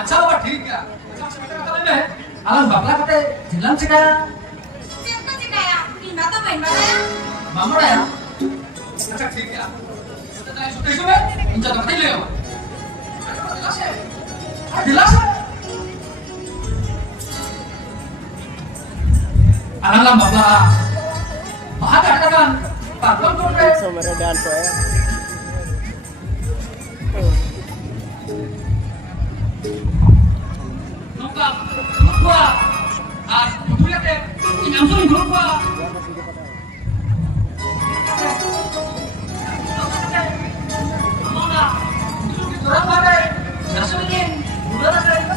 अच्छा बाबा ठीक है alam bakla kate hilang cikaya siapa cikaya ina to main mana mamora ya अच्छा ठीक है kita tanya sudah itu kan inca dapat ile ya jelas alam bakla bahag katakan takon korbe Somere dance hoya. Gua betul ya teh ini langsung grup gua mana itu orang mana rasanya udah rasanya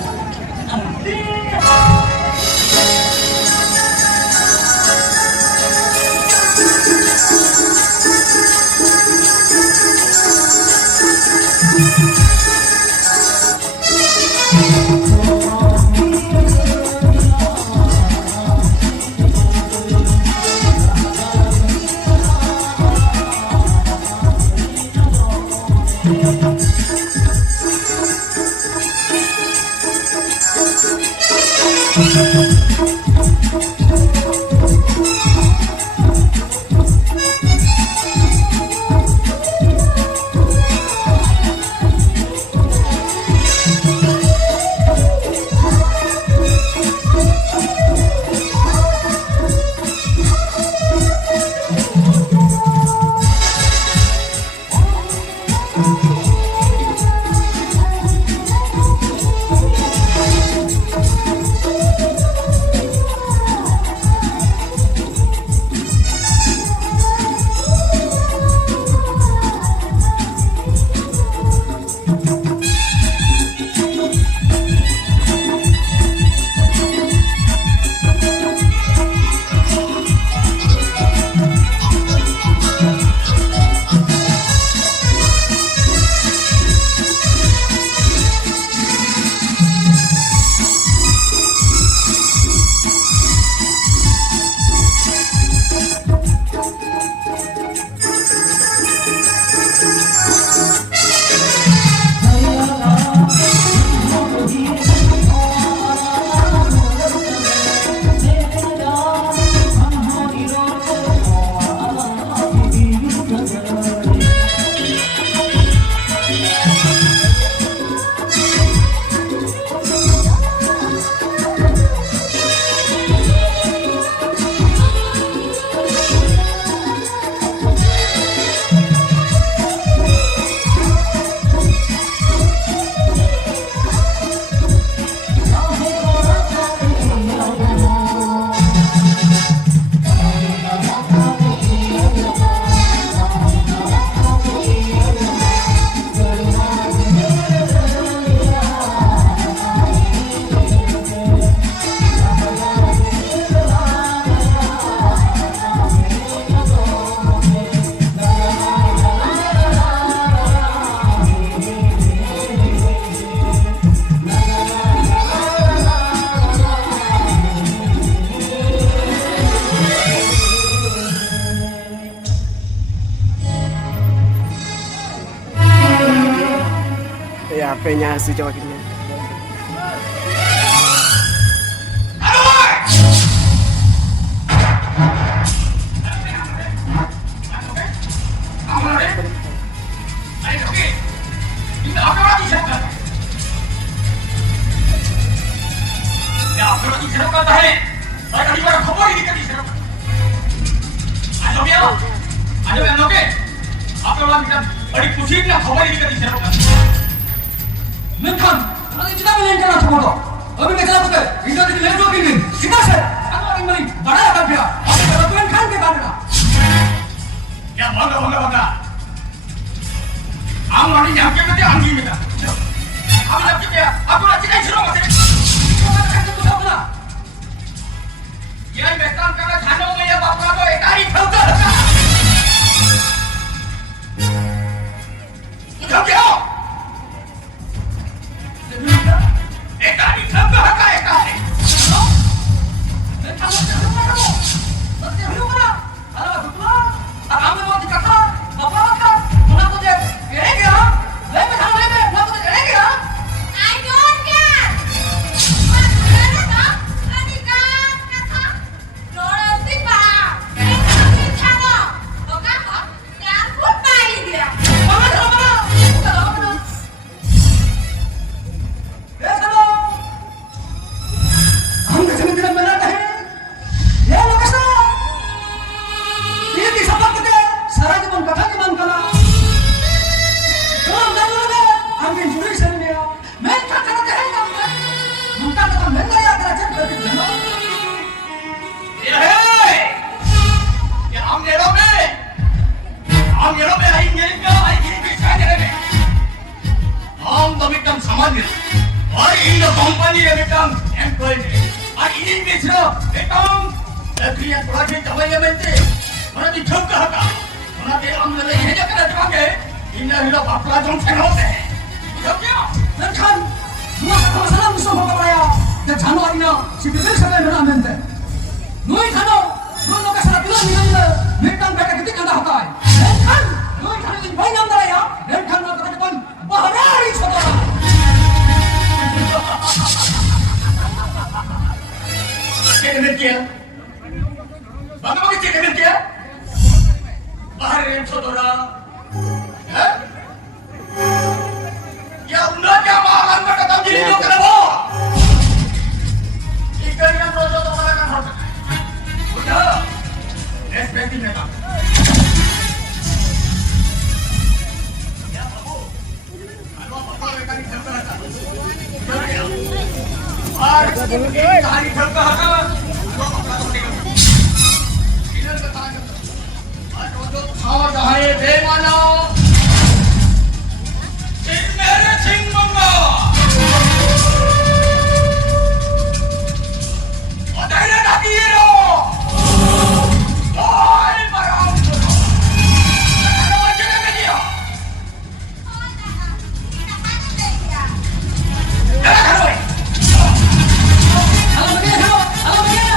HP-nya si cowok ini. Menkan Nanti kita melencar aja foto. Tapi kita pakai, kita di level gini. Kita sih, aku orang ini bada kan dia. Aku kalau tuan kan ke bada. Ya bangga. Ang mani yang kita dia angin kita. Aku nak kita, aku nak kita suruh masih. Kita kan itu sama. Ya mekan karena खानों में ये बापरा तो एक ही ठोका है। इधर क्या? एक ही ठोका है एक ही। I don't care. Mana tak? Ani kan kata. Orang sih parah. Ini cara. Oke kok? Yang pun baik dia. Ya hei, ya am ये लोग में आई bisa jadi. Am तो मिटम सामान्य, और इन कंपनी ये मिटम एम्प्लॉय है, और इन मिश्रा मिटम क्रिया प्रोजेक्ट जमाया मेंटे, mana di ठोका हका, mana di am ले ये जगह ना जमाके, इन हिलो बापला जों सेनोते, इधर क्या? Kan, semua masalah musuh bapak raya. Dan jano ini, si bibir sampai mana mente. Noi jano, noi nak salah bilang ni, mereka mereka ketik anda hakai. Dan kan, noi jano ini banyak raya. Dan kan nak kata kan, bahari saudara. Cek demikian, bagaimana cek demikian? Bahari saudara, ya udah jangan mereka tahu jadi itu kenapa? Ikan yang rojo tu mereka harus. Udah, respektif mereka. Ya babu, kalau apa mereka di tempat apa? Harus hari tempat apa? Ini bertanya. Rojo sahaja hai demana. मेरे सिंह मंगा बताइए ना कि ये लो ओए मराम मैंने बच्चे ने दिया क्या कर रहे Alam begini, alam begini.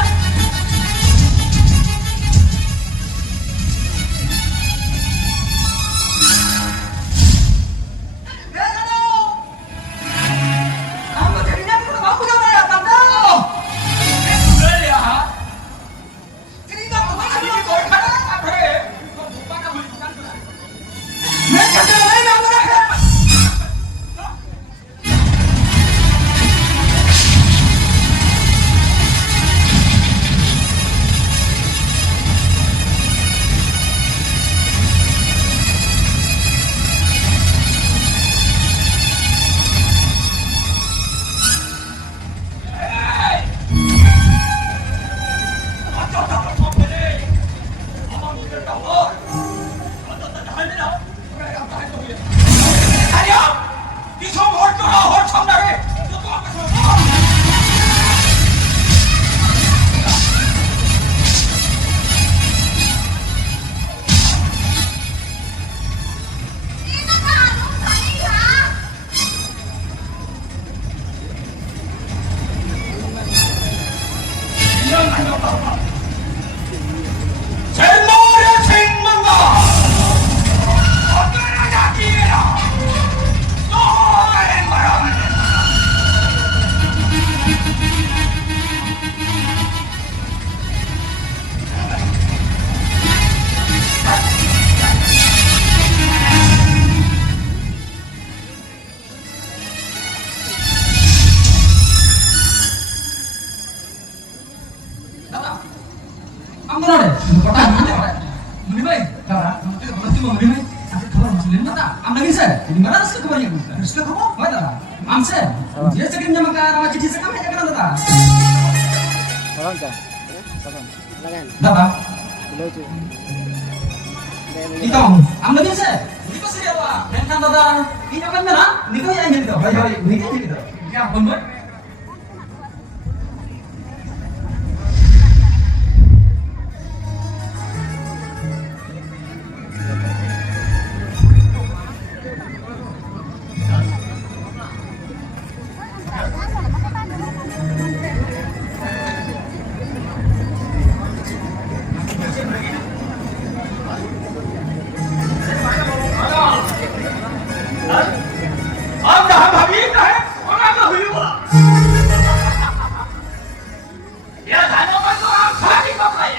Di mana sih kebanyakan? Harus ke kamu? Mana? Amse. Dia sekiranya maka cici sekam aja kan tata. Salam ta. Salam. Lagan. Tata. Belau tu. Ikaw, ang lagi sir. Hindi ko siya ba? Menkan tata. Inyo kan na? Hindi ko yan dito. Hoy hoy, hindi ko dito. Kaya pun. हम जहाँ भाभी का है वहाँ का हुई हुआ यह धानों पर तो आप खाली पकाए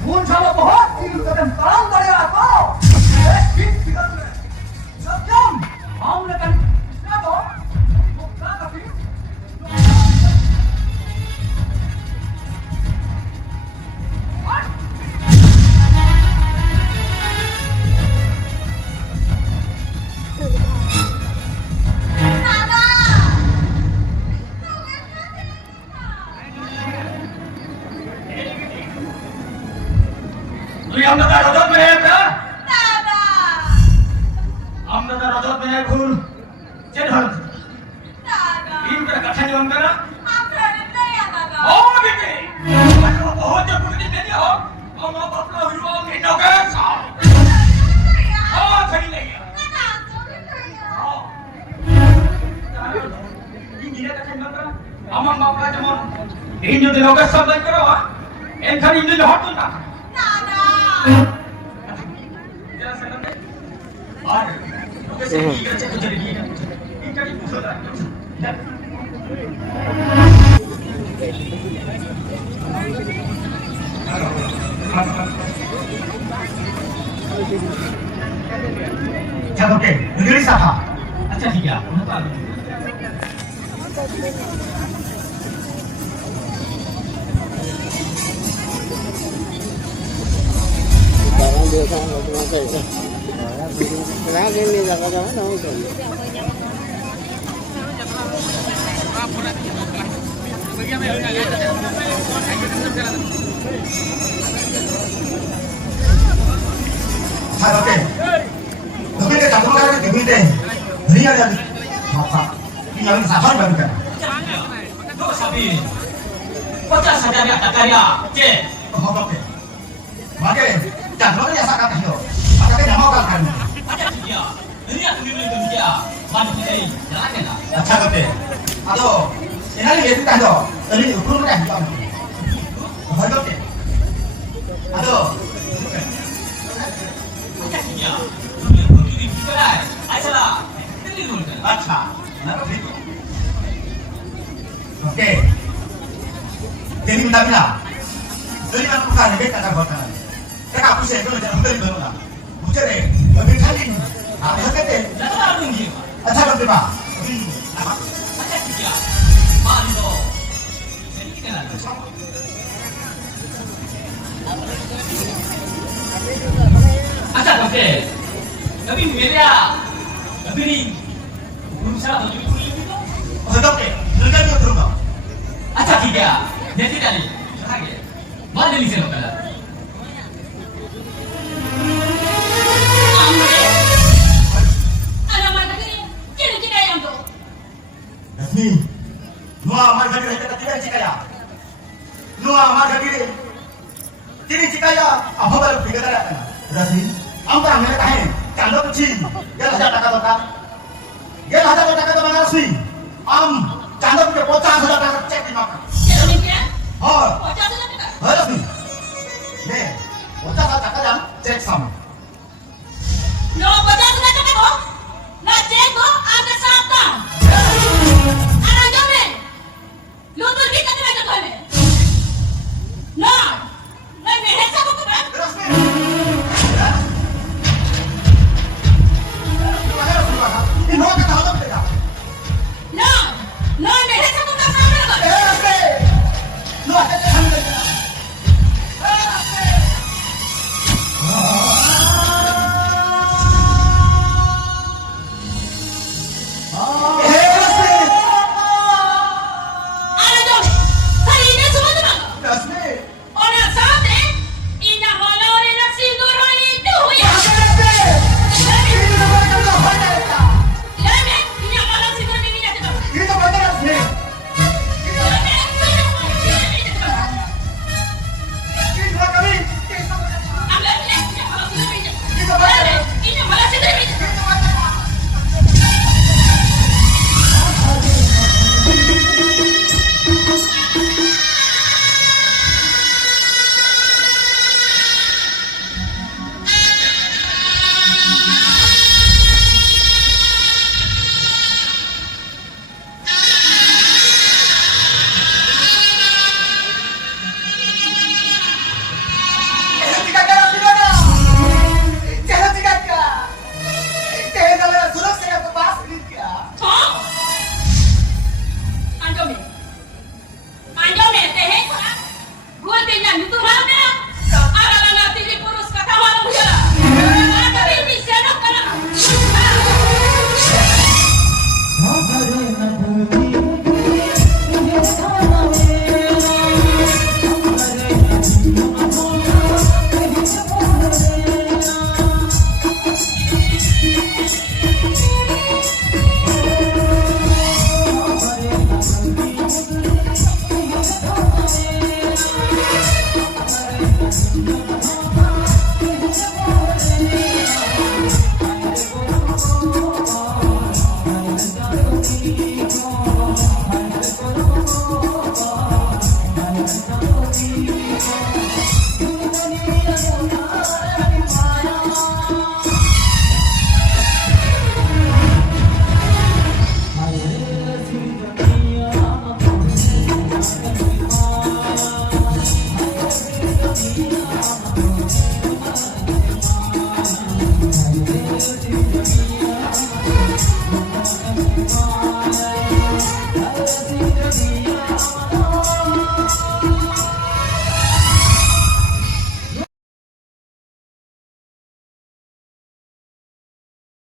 Mun sama pohon, itu kadang terang dari aku. Kita sejam, mau lekan apa? Bukan tapi. तुझे हम दादा रजत में है क्या Dada. हम दादा रजत में है खुल चल हल Dada. इन पर कथा नहीं बनता ना Apa ini ya Dada? ओ बेटे अरे वो बहुत जब कुछ नहीं दिया हो हम आप अपना हुआ के नौकर साहब ओ खड़ी नहीं है इन गिरा कथा नहीं बनता हम बाप का जमन इन जो दिनों का सब बंद करो इन खाली इन जो हट ना जरा सलाम दे और लोग से की करते तो जल्दी इनका भी पूछो ना चलो के दिल्ली साफा अच्छा ठीक है उन्हें तो Barang dia kan macam tu. Sekarang ni dah macam mana tu? Oke. Tapi dia tak tahu kan dia ini ada apa? Ini yang sabar banget. तो सभी 50,000 का कार्य के Oke. Oke, jangan lupa ya sakat itu. Maka dia mau kan. अच्छा ठीक है ini aku dulu itu dia mana kita ini jalan lah Acha oke. Aduh, ini dia kan do. Ini ukur kan. Oke. Aduh. अच्छा ठीक है ini aku dulu kita lah ऐसा lah ini dulu kan Acha. Nah, oke. Oke. Jadi minta bila. Jadi kan bukan dia kata bukan. Kita aku sih kalau jangan beli dulu lah. Bukan deh. Lebih kali. Apa deh? jangan lah tinggi Acha oke, Pak. अच्छा ठीक है मान लो jadi kita lah अच्छा okay tapi media tapi ni berusaha untuk itu Oke. Dengar dulu terus. अच्छा ठीक है jadi tadi lagi mana ni sih lokal Alamat ini kini kita yang tu. Dasmi. Nuah amal gadi kita tidak cikaya. Nuah amal gadi tidak cikaya. Apa baru tiga kali kan? Dasmi. Ampa amel kahen. Kalau kecil, dia ada kata kata. Dia ada kata kata mana sih? Kalau kita pocah sudah kata cek di maka. Kini ni dia. Oh, Wajah sudah kita. harus nih. Nih, pocah kata kata cek sama.